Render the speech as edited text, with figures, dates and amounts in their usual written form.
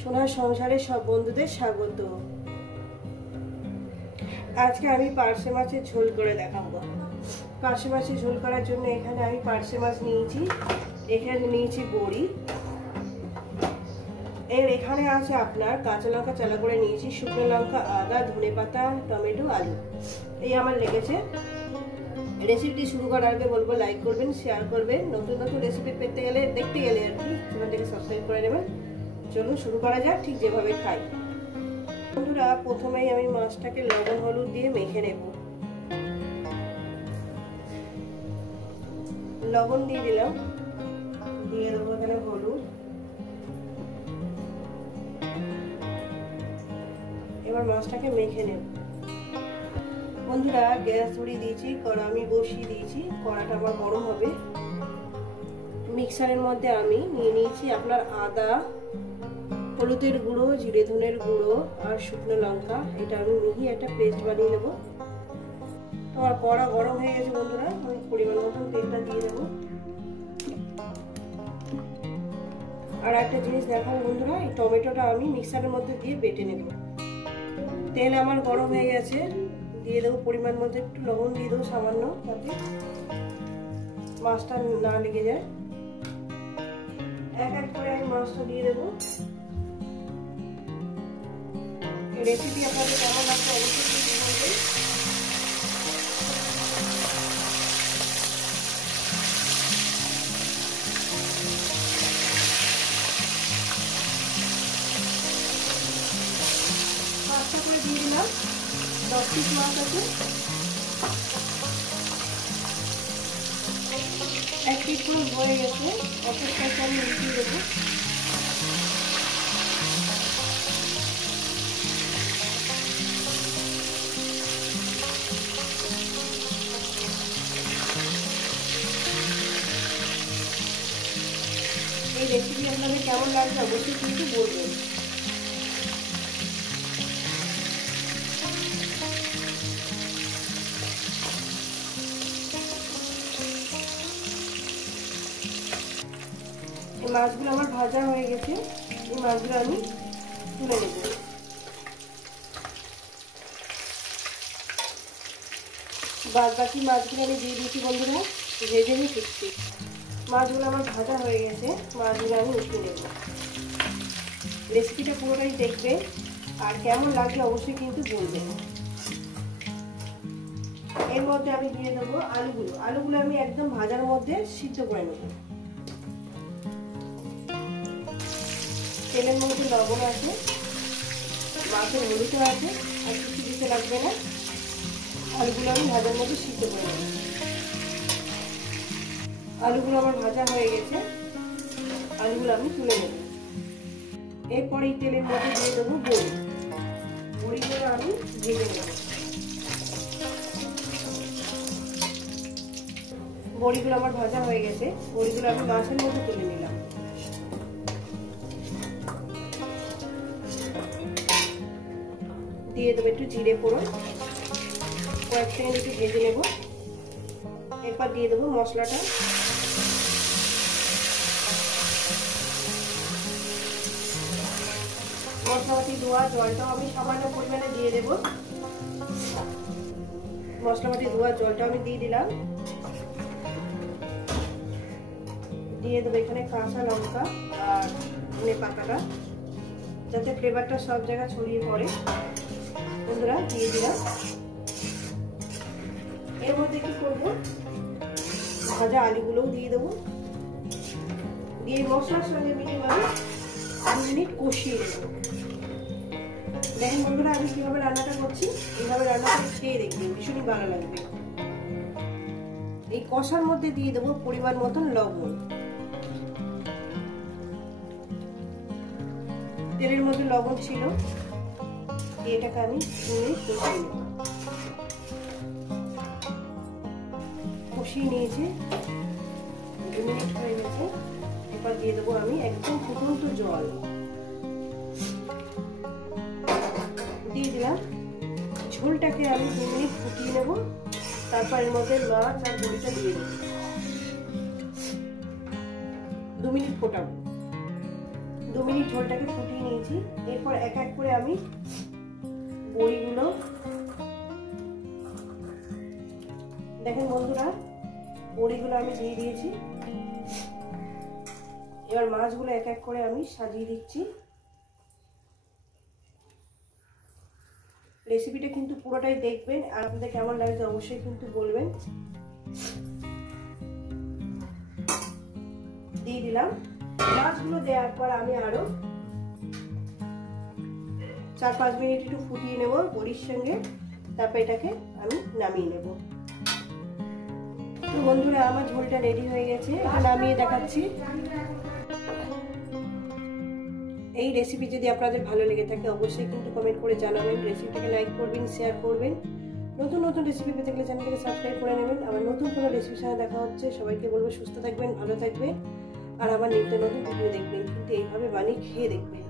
সোনার সংসারে সব বন্ধুদের স্বাগত। আজকে আমি পার্শে মাছের ঝোল করে দেখাবো। পার্শে মাছের ঝোল করার জন্য এখানে আমি পার্শে মাছ নিয়েছি, এখানে নিয়েছি বড়ি, এখানে আছে আপনার কাঁচা লঙ্কা চালা করে নিয়েছি, শুকনো লঙ্কা, আদা, ধনেপাতা, টমেটো, আলু। এই আমার লেগেছে। রেসিপিটি শুরু করার আগে বলবো লাইক করবেন, শেয়ার করবেন, নতুন নতুন রেসিপি পেতে গেলে দেখতে গেলে আর কি চ্যানেলটাকে সাবস্ক্রাইব করে নেবেন। চলুন শুরু করা যাক ঠিক যেভাবে খাই। বন্ধুরা, প্রথমেই আমি মাছটাকে লবণ হলুদ দিয়ে মেখে নেব। লবণ দিয়ে দিলাম, দিয়ে দেবো এখানে হলুদ। এবার মাছটাকে মেখে নেব। বন্ধুরা, গ্যাস ধরিয়ে দিয়েছি, কড়া আমি বসিয়ে দিয়েছি, কড়াটা আমার গরম হবে। মিক্সারের মধ্যে আমি নিয়ে নিয়েছি আপনার আদা, হলুদের গুঁড়ো, জিরে ধনের গুঁড়ো আর শুকনো লঙ্কা। এটা আমি মিহি একটা পেস্ট বানিয়ে নেব। আমার কড়া গরম হয়ে গেছে বন্ধুরা, আমি পরিমাণ মতন তেলটা দিয়ে দেবো। আর একটা জিনিস দেখাবো বন্ধুরা, এই টমেটোটা আমি মিক্সারের মধ্যে দিয়ে বেটে নেব। তেল আমার গরম হয়ে গেছে, দিয়ে দেবো পরিমাণ মতো একটু লবণ দিয়ে দেবো সামান্য, যাতে মাছটা না লেগে যায়। এক এক করে আমি মাছটা দিয়ে দেবো। রেসিপি আপনাদের কেমন লাগছে অবশ্যই বলবেন। মাছটা করে দিয়ে দিলাম, 10 পিস মাছ আছে। 1 পিস পুরো হয়ে গেছে, অপেক্ষাটা আমি উঠিয়ে দেবো। এই রেসিপি আপনাদের কেমন লাগছে অবশ্যই কিন্তু বলবেন। এই মাছগুলো আমার ভাজা হয়ে গেছে, এই মাছগুলো আমি তুলে নেব। বাদ বাকি মাছগুলো আমি দিয়ে দিয়েছি বন্ধুরা, ভেজে নিয়ে ফিরছি। মাছগুলো আমার ভাজা হয়ে গেছে, মাছগুলো আমি উঠিয়ে নেব। রেসিপিটা পুরোটাই দেখবেন, আর কেমন লাগবে অবশ্যই কিন্তু বলবেন। এর মধ্যে আমি দিয়ে দেবো আলুগুলো। আলুগুলো আমি একদম ভাজার মধ্যে সিদ্ধ করে নেব। তেলের মধ্যে লবণ আছে, মাছের হলুদও আছে, আর কিছু দিতে লাগবে না। আলুগুলো আমি ভাজার মধ্যে সিদ্ধ করে নেব। আলুগুলো আমার ভাজা হয়ে গেছে, আলুগুলো আমি তুলে নেব। এরপরে এই তেলের মধ্যে দিয়ে দেবো বড়ি। বড়িগুলো আমি ভেজে নেব। বড়িগুলো আমার ভাজা হয়ে গেছে, বড়িগুলো আমি মাছের মধ্যে তুলে নিলাম। দিয়ে দেবো একটু জিরে ফোড়ন, কয়েক সেকেন্ড একটু ভেজে নেব। এরপর দিয়ে দেবো মশলাটা। মশলাপাতি ধোয়া জলটাও আমি সামান্য পরিমাণে দিয়ে দেবো। মশলাপাতি ধোয়া জলটা আমি দিয়ে দিলাম। দিয়ে দেবো এখানে কাঁচা লঙ্কা আর ধনে পাতাটা, যাতে ফ্লেভারটা সব জায়গায় ছড়িয়ে পড়ে। বন্ধুরা, দিয়ে দিলাম। এর মধ্যে কি করবো, ভাজা আলুগুলোও দিয়ে দেবো। দিয়ে মশলার সঙ্গে মিনিমাম 2 মিনিট কষিয়ে দেবো। দেখেন বন্ধুরা, আমি কিভাবে রান্নাটা করছি, এইভাবে রান্না করে খেয়ে দেখবেন, ভীষণই ভালো লাগবে। এই কষার মধ্যে দিয়ে দেবো পরিমাণ মতন লবণ। তেলের মধ্যে লবণ ছিল, এটাকে আমি 2 মিনিট কষিয়ে নেব। কষিয়ে নিয়েছি, 2 মিনিট হয়ে গেছে। এবার দিয়ে দেবো আমি একদম ফুটন্ত জল দিয়ে দিলাম। ঝোলটাকে আমি 2 মিনিট ফুটিয়ে নেব। তারপর এর মধ্যে মাছ আর বড়িটা দিয়ে দেবো। 2 মিনিট ফোটাবো। 2 মিনিট ঝোলটাকে ফুটিয়ে নিয়েছি। এরপর এক এক করে আমি বড়িগুলো, দেখেন বন্ধুরা, বড়িগুলো আমি দিয়ে দিয়েছি। এবার মাছগুলো এক এক করে আমি সাজিয়ে দিচ্ছি। রেসিপিটা কিন্তু পুরোটাই দেখবেন, আর আপনাদের কেমন লাগছে অবশ্যই কিন্তু বলবেন। দিয়ে দিলাম। মাছগুলো দেওয়ার পর আমি আরো 4-5 মিনিট একটু ফুটিয়ে নেব বড়ির সঙ্গে, তারপর এটাকে আমি নামিয়ে নেব। তো বন্ধুরা, আমার ঝোলটা রেডি হয়ে গেছে, এটা নামিয়ে দেখাচ্ছি। এই রেসিপি যদি আপনাদের ভালো লেগে থাকে অবশ্যই কিন্তু কমেন্ট করে জানাবেন, রেসিপিটাকে লাইক করবেন, শেয়ার করবেন। নতুন নতুন রেসিপি পেতে গেলে চ্যানেলটাকে সাবস্ক্রাইব করে নেবেন। আবার নতুন কোনো রেসিপির সঙ্গে দেখা হচ্ছে। সবাইকে বলবো সুস্থ থাকবেন, ভালো থাকবেন, আর আবার নিত্য নতুন ভিডিও দেখবেন, কিন্তু এইভাবে বানিয়ে খেয়ে দেখবেন।